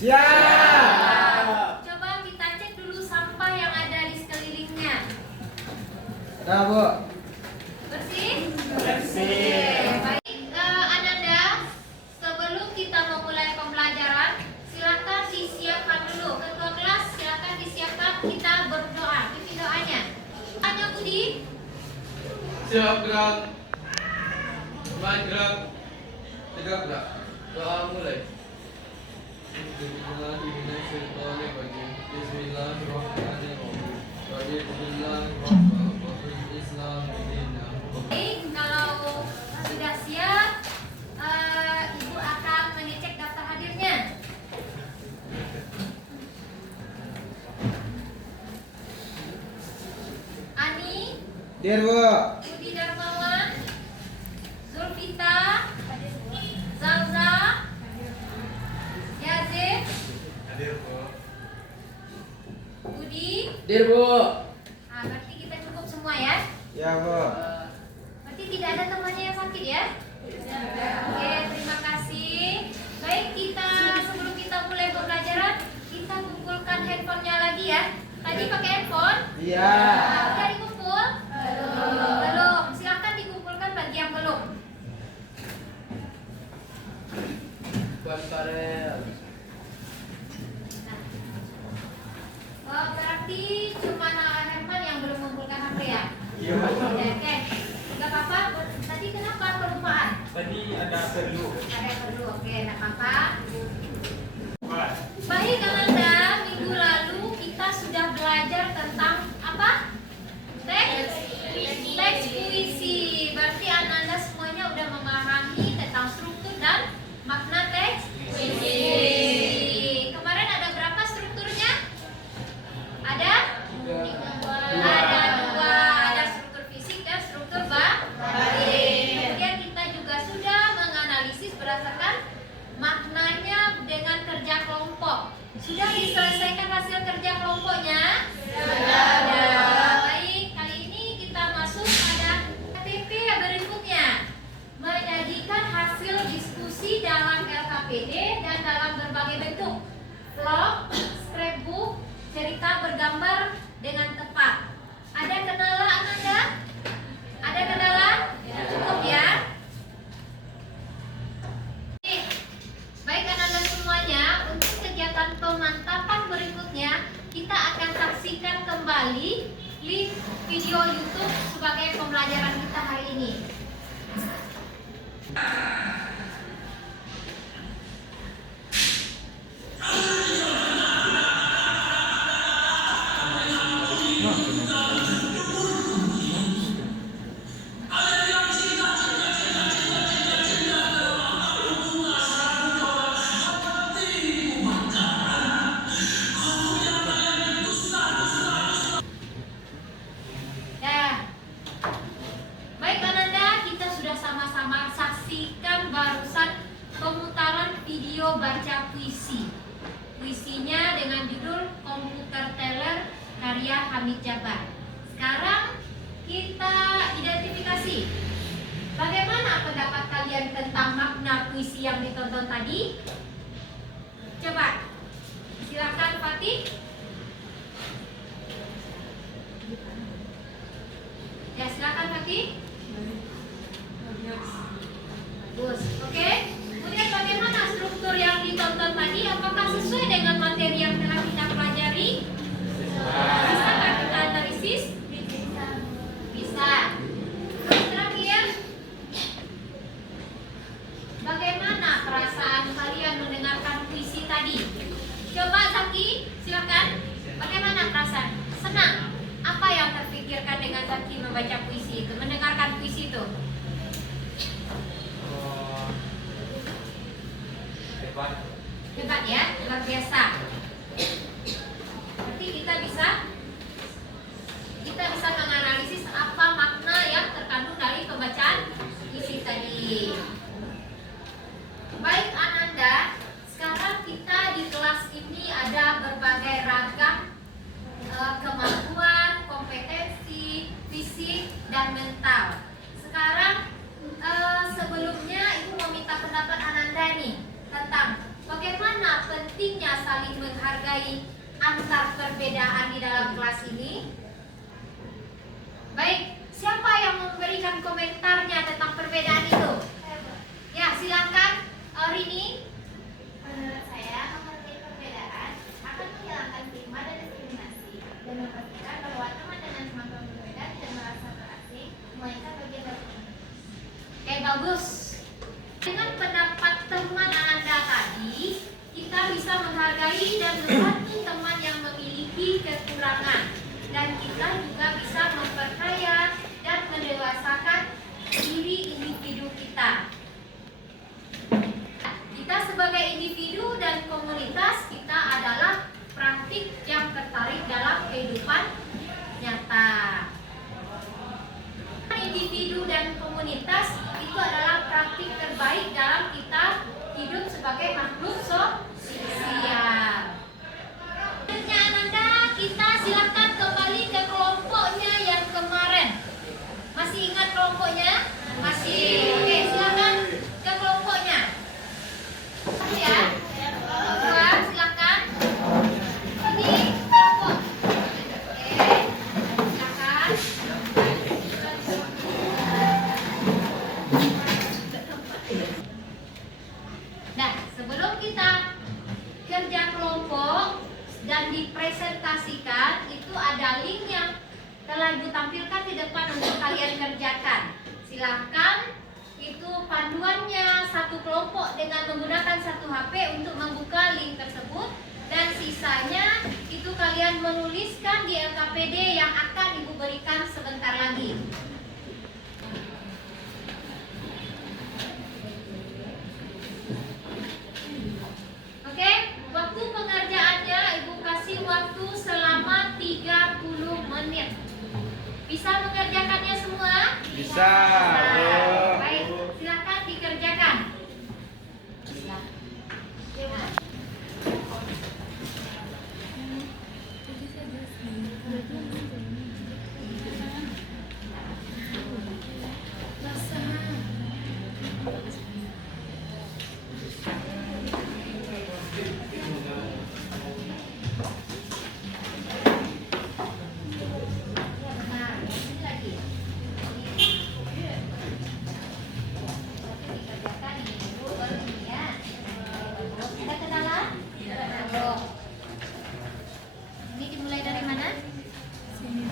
Siap. Coba kita cek dulu sampah yang ada di sekelilingnya. Ada, Bu. Bersih? Bersih. Baik, Ananda, sebelum kita memulai pembelajaran, silakan disiapkan dulu. Ketua kelas, silakan disiapkan, kita berdoa. Pimpin doanya. Tanya Budi. Siap, gerak. Main gerak. Tegak gerak. Doa mulai. Bismillahirrahmanirrahim. Baik, kalau sudah siap, Ibu akan mengecek daftar hadirnya. Ani, Dir, Bu. Budi Darmawan, Zulfita, Zalza, Yazid, Hadir, Bu. Budi. Dir, Bu. Nah, berarti kita cukup semua ya. Ya, Bu. Berarti tidak ada temannya yang sakit ya? Oke, terima kasih. Baik, kita sebelum kita mulai pembelajaran, kita kumpulkan handphonenya lagi ya. Tadi pakai handphone? Iya. Nah, udah dikumpul? Belum. Silahkan dikumpulkan bagi yang belum. Ban Karel. Berarti cuma Herman yang belum mengumpulkan HP ya? Iya. Oke. Gak apa-apa. Tadi kenapa kelupaan? Tadi ada perlu. Ada perlu. Oke, gak apa-apa. Baik, Ananda, minggu lalu kita sudah belajar tentang apa? Teks puisi. Berarti Ananda semuanya udah memahami tentang struktur dan makna teks puisi. Kemarin ada berapa strukturnya? Ada? Ada dua. Ada struktur fisik dan struktur batin. Kemudian kita juga sudah menganalisis berdasarkan maknanya dengan kerja kelompok. Sudah diselesaikan hasil kerja kelompoknya? Sudah. Baik, kali ini kita masuk pada KTP berikutnya. Menyajikan hasil diskusi dalam LKPD dan dalam berbagai bentuk. Vlog, scrapbook, cerita bergambar dengan tepat. Ada kendala Ananda? Ada kendala? Cukup ya? Baik Ananda semuanya, untuk kegiatan pemantapan berikutnya kita akan saksikan kembali link video YouTube sebagai pembelajaran kita hari ini. Ya. Baik Ananda, kita sudah sama-sama saksikan barusan pemutaran video baca puisi. Puisinya dengan judul Komputer Teller karya Hamid Jabar. Sekarang kita identifikasi bagaimana pendapat kalian tentang makna puisi yang ditonton tadi. Coba silakan Fatih. Ya, silakan Fatih. Bagus. Oke. Kemudian bagaimana struktur yang ditonton tadi? Apakah sesuai dengan materi yang telah kita pelajari? Bisakah kita analisis? Bisa. Terus terakhir, bagaimana perasaan kalian mendengarkan puisi tadi? Coba Zaki, silakan. Bagaimana perasaan? Senang? Apa yang terpikirkan dengan Zaki membaca puisi itu, mendengarkan puisi itu? Hebat. Hebat ya, luar biasa. Berarti kita bisa menganalisis apa makna yang terkandung dari pembacaan puisi tadi. Baik Ananda, sekarang kita di kelas ini ada berbagai ragam kemampuan, kompetensi, fisik, dan mental. Sekarang sebelumnya Ibu mau minta pendapat Ananda nih tentang bagaimana pentingnya saling menghargai antar perbedaan di dalam kelas ini? Baik, siapa yang memberikan komentarnya tentang perbedaan itu? Ya, silakan Rini. Menurut saya, menghargai perbedaan akan menghilangkan stigma dan diskriminasi dan memastikan bahwa teman dengan kemampuan berbeda tidak merasa terasing, melainkan bagian dari komunitas. Oke, bagus. Dengan pendapat teman Anda tadi, kita bisa menghargai dan membantu teman yang memiliki kekurangan, dan kita juga bisa memperkaya dan mendewasakan diri individu kita. Kita sebagai individu dan komunitas, kita adalah praktik yang tertarik dalam kehidupan nyata. Individu dan komunitas itu adalah praktik terbaik dalam kita hidup sebagai makhluk sosial. Pertanyaan Anda, kita silakan kembali ke kelompoknya yang kemarin. Masih ingat kelompoknya? Masih. Oke, silakan ke kelompoknya. Ya, dua, silakan. Ini kelompok. Oke, silakan. Nah, sebelum kita kerja kelompok dan dipresentasikan, itu ada link yang telah Ibu tampilkan di depan untuk kalian kerjakan. Silahkan, itu panduannya satu kelompok dengan menggunakan satu HP untuk membuka link tersebut, dan sisanya itu kalian menuliskan di LKPD yang akan Ibu berikan sebentar lagi. Oke, waktu pengerjaannya Ibu kasih waktu selama 30 menit. Bisa mengerjakannya semua? Bisa. Baik, silakan dikerjakan. Ini dimulai dari mana? Sini.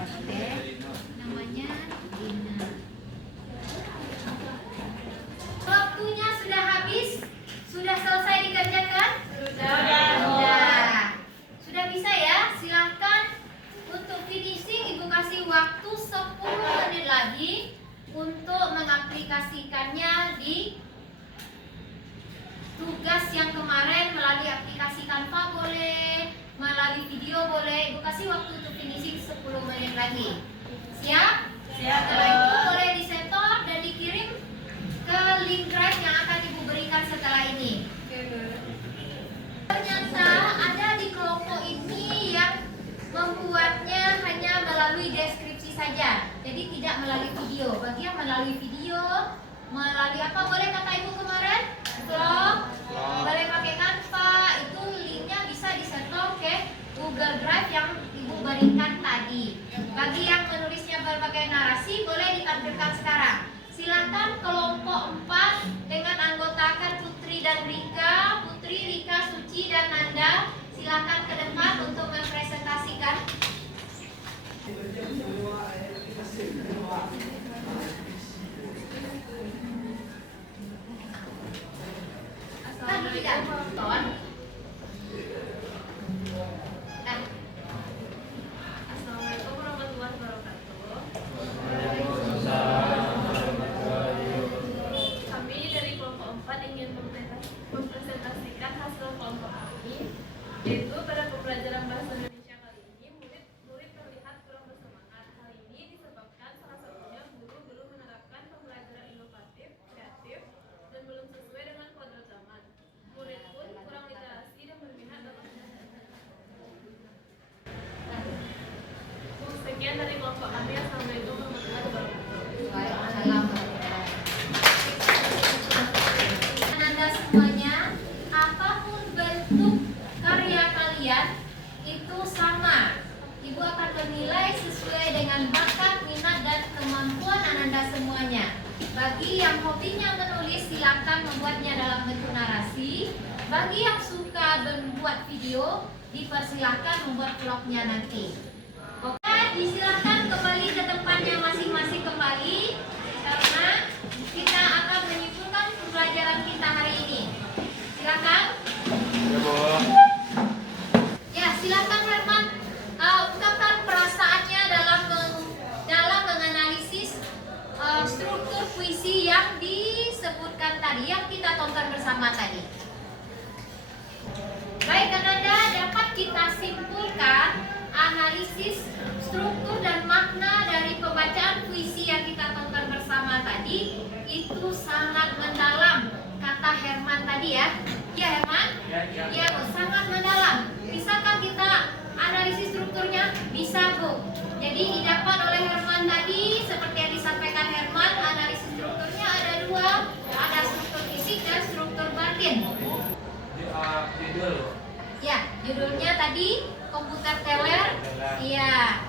Oke. Namanya Dina. Waktunya sudah habis? Sudah selesai dikerjakan? Sudah. Sudah bisa ya? Silahkan untuk finishing Ibu kasih waktu 10 menit lagi untuk mengaplikasikannya di tugas yang kemarin melalui aplikasi Canva boleh, melalui video boleh. Ibu kasih waktu untuk finishing 10 menit lagi. Siap? Siap. Setelah itu boleh disetor dan dikirim ke link drive yang akan Ibu berikan setelah ini. Ternyata ada di kelompok ini yang membuatnya hanya melalui deskripsi saja, jadi tidak melalui video. Bagi yang melalui video, melalui apa boleh kata Ibu kemarin? Vlog, boleh pakai Canva, itu linknya bisa disetor ke Google Drive yang Ibu berikan tadi. Bagi yang menulisnya berbagai narasi, boleh ditampilkan sekarang. Silakan kelompok 4 dengan anggota Putri dan Rika, Putri, Rika, Suci, dan Nanda. Silakan ke depan untuk mempresentasikan. Assalamualaikum warahmatullahi wabarakatuh. Kami dari kelompok 4 ingin mempresentasikan hasil kelompok kami, yaitu pada pembelajaran bahasa Indonesia kali ini murid terlihat kurang bersemangat. Hal ini disebabkan salah satunya guru belum menerapkan pembelajaran inovatif, kreatif, dan belum sesuai dengan kodrat zaman. Murid pun kurang literasi dan berminat dalam sekian dari kelompok kami. Assalamualaikum warahmatullahi wabarakatuh. Anda semuanya, apapun yang hobinya menulis, silakan membuatnya dalam bentuk narasi. Bagi yang suka membuat video, dipersilakan membuat vlognya nanti. Oke, disilakan kembali ke tempatnya masing-masing kembali, karena kita akan menyimpulkan pembelajaran kita hari ini. Silakan. Ya, Bu. Ya, silakan Herman, ungkapkan perasaannya dalam menganalisis struktur puisi yang disebutkan tadi, yang kita tonton bersama tadi. Baik, Ananda, dapat kita simpulkan analisis struktur dan makna dari pembacaan puisi yang kita tonton bersama tadi itu sangat mendalam, kata Herman tadi ya. Ya Herman? Ya Bu, sangat mendalam. Bisakah kita analisis strukturnya? Bisa Bu. Jadi didapat oleh Herman tadi, seperti yang disampaikan Herman, analisis strukturnya ada dua, ada struktur fisik dan struktur batin. Judul. Ya, judulnya tadi komputer teler. Iya.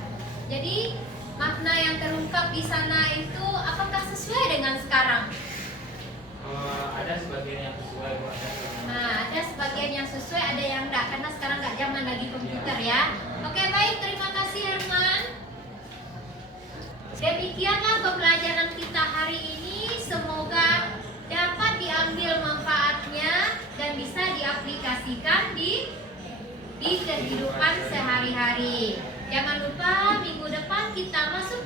Jadi makna yang terungkap di sana itu apakah sesuai dengan sekarang? Ada sebagian yang sesuai, Bu. Nah, ada sebagian yang sesuai, ada yang enggak, karena sekarang enggak zaman lagi komputer ya. Oke, baik, terima kasih Herman. Demikianlah pembelajaran kita hari ini. Semoga dapat diambil manfaatnya dan bisa diaplikasikan di kehidupan sehari-hari. Jangan lupa minggu depan kita masuk